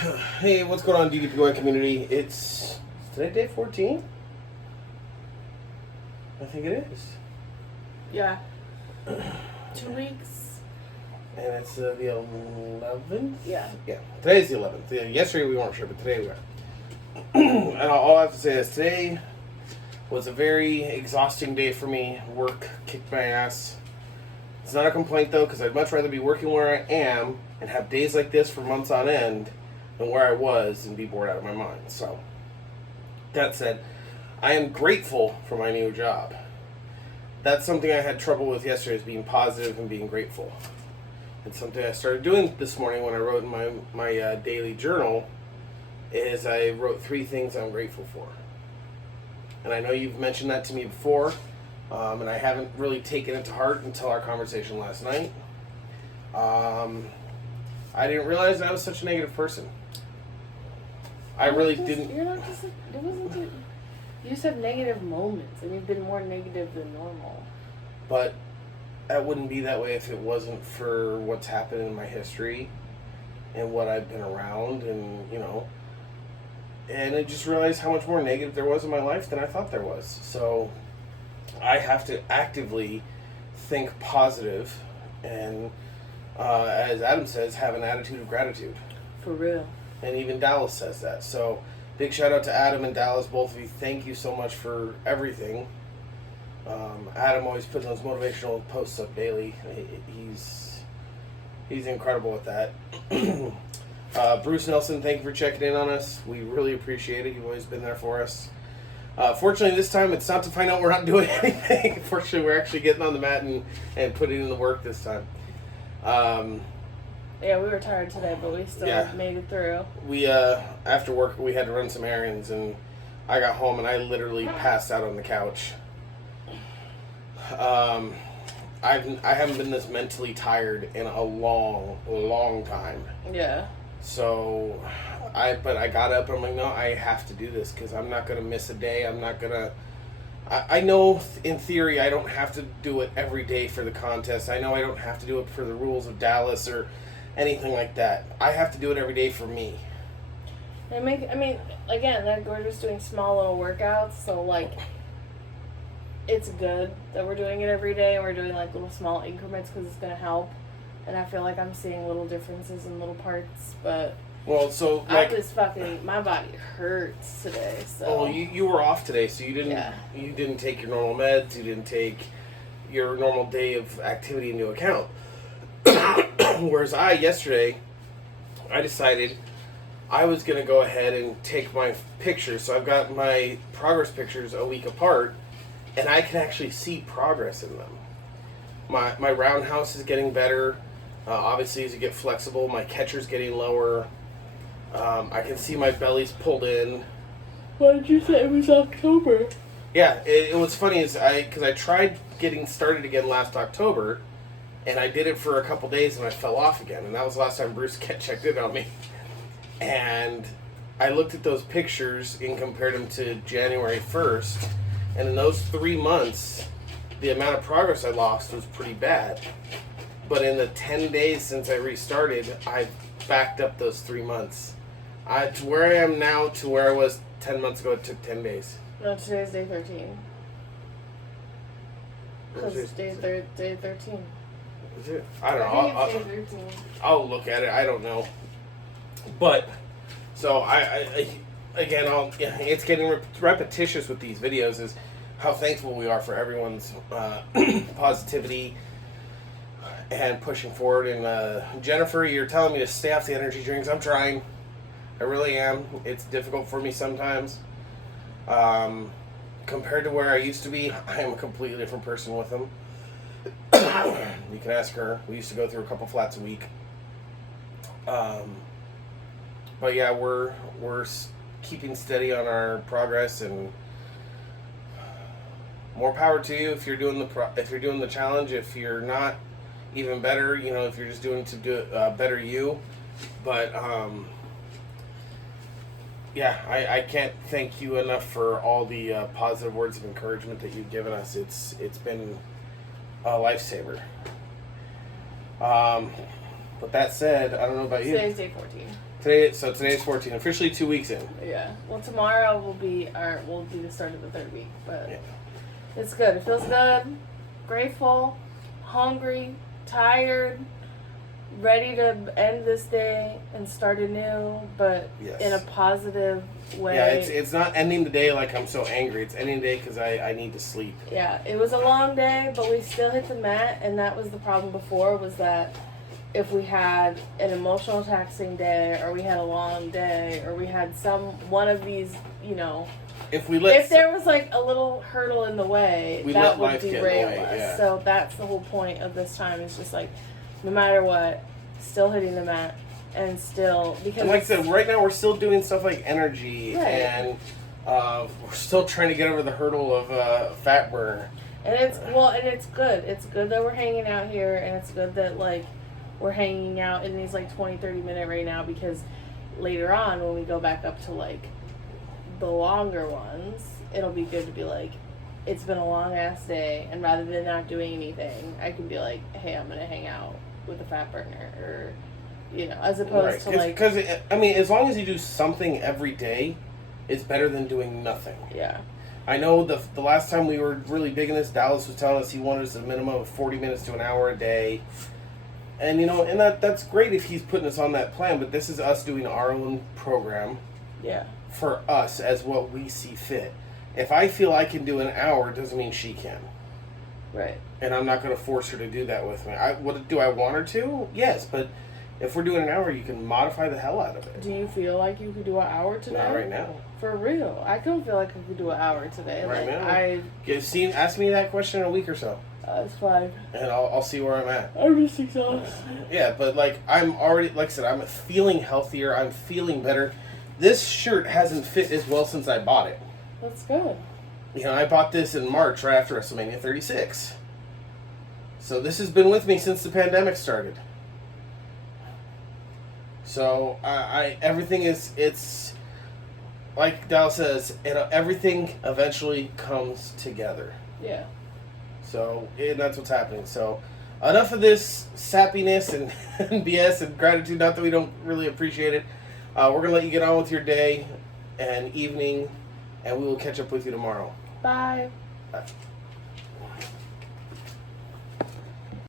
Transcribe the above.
Hey, what's going on, DDPY community? Is today day 14? I think it is. Yeah. 2 weeks. And it's the 11th? Yeah. Yeah, today's the 11th. Yeah, yesterday we weren't sure, but today we are. And all I have to say is today was a very exhausting day for me. Work kicked my ass. It's not a complaint though, because I'd much rather be working where I am and have days like this for months on end than where I was and be bored out of my mind. So, that said, I am grateful for my new job. That's something I had trouble with yesterday, is being positive and being grateful. It's something I started doing this morning when I wrote in my daily journal, is I wrote 3 things I'm grateful for. And I know you've mentioned that to me before, and I haven't really taken it to heart until our conversation last night. I didn't realize I was such a negative person. I really didn't. You're not just. It wasn't. You just have negative moments, and you've been more negative than normal. But that wouldn't be that way if it wasn't for what's happened in my history and what I've been around, and and I just realized how much more negative there was in my life than I thought there was. So I have to actively think positive and, as Adam says, have an attitude of gratitude. For real. And even Dallas says that. So big shout out to Adam and Dallas, both of you. Thank you so much for everything. Adam always puts those motivational posts up daily. He's incredible at that. Bruce Nelson, thank you for checking in on us. We really appreciate it. You've always been there for us. Fortunately, this time it's not to find out we're not doing anything. Fortunately, we're actually getting on the mat and putting in the work this time. Yeah, we were tired today, but we still made it through. We after work we had to run some errands, and I got home and I literally passed out on the couch. I haven't been this mentally tired in a long time. Yeah. So I got up and I'm like, no, I have to do this because I'm not gonna miss a day. I'm not gonna. I know in theory I don't have to do it every day for the contest. I know I don't have to do it for the rules of Dallas or anything like that. I have to do it every day for me. Again, we're just doing small little workouts, so like, it's good that we're doing it every day and we're doing like little small increments because it's gonna help. And I feel like I'm seeing little differences in little parts, but my body hurts today. So oh, you were off today, so you didn't take your normal meds, you didn't take your normal day of activity into account. Whereas yesterday, I decided I was going to go ahead and take my pictures. So I've got my progress pictures a week apart, and I can actually see progress in them. My roundhouse is getting better. Obviously, as you get flexible, my catcher's getting lower. I can see my belly's pulled in. Why did you say it was October? Yeah, it was funny because I tried getting started again last October, and I did it for a couple days and I fell off again. And that was the last time Bruce checked in on me. And I looked at those pictures and compared them to January 1st. And in those 3 months, the amount of progress I lost was pretty bad. But in the 10 days since I restarted, I've backed up those 3 months. To where I am now to where I was 10 months ago, it took 10 days. No, today's day 13. Because it's day 13. Is it? I don't know. I think it's day 13. I'll look at it. I don't know. But, so it's getting repetitious with these videos, is how thankful we are for everyone's positivity and pushing forward. And Jennifer, you're telling me to stay off the energy drinks. I'm trying. I really am. It's difficult for me sometimes. Compared to where I used to be, I am a completely different person with them. You can ask her. We used to go through a couple flats a week. But yeah, we're keeping steady on our progress, and more power to you if you're doing the challenge. If you're not, even better. If you're just doing to do better you. But I can't thank you enough for all the positive words of encouragement that you've given us. It's been a lifesaver. But that said, I don't know about you. Today's day 14. Today's 14, officially 2 weeks in. Yeah. Well, tomorrow will be the start of the third week, but Yeah. it's good. It feels good. Grateful, hungry, tired, ready to end this day and start anew, but Yes. in a positive way. Yeah, it's not ending the day like I'm so angry. It's ending the day because I need to sleep. Yeah, it was a long day, but we still hit the mat, and that was the problem before, was that if we had an emotional taxing day, or we had a long day, or we had one of these, If we let if there was like a little hurdle in the way, We that let would life get in the derail way, us. yeah. So that's the whole point of this time, is just like, no matter what, still hitting the mat, and still, because and like I said, right now we're still doing stuff like energy, Right. and we're still trying to get over the hurdle of fat burn. and it's good. It's good that we're hanging out here, and it's good that like we're hanging out in these like 20-30 minute right now, because later on when we go back up to like the longer ones, it'll be good to be like, it's been a long ass day, and rather than not doing anything, I can be like, hey, I'm gonna hang out with the fat burner, or as opposed to like, Because I mean, as long as you do something every day, it's better than doing nothing. yeah, I know the last time we were really big in this, Dallas was telling us he wanted us a minimum of 40 minutes to an hour a day. And and that's great if he's putting us on that plan, but this is us doing our own program yeah, for us as what we see fit. If I feel I can do an hour, doesn't mean she can. right. And I'm not going to force her to do that with me. Do I want her to? Yes, but if we're doing an hour, you can modify the hell out of it. Do you feel like you could do an hour today? Not right now. For real, I don't feel like I could do an hour today. Right like now? Ask me that question in a week or so, it's fine. and I'll see where I'm at. I'm just exhausted. Yeah, but like I'm already, like I said, I'm feeling healthier. I'm feeling better. This shirt hasn't fit as well since I bought it. That's good. I bought this in March right after WrestleMania 36. So this has been with me since the pandemic started. So everything it's like Dal says, everything eventually comes together. Yeah. So and that's what's happening. So enough of this sappiness and, and BS and gratitude. Not that we don't really appreciate it. We're gonna let you get on with your day and evening, and we will catch up with you tomorrow. Bye. Bye.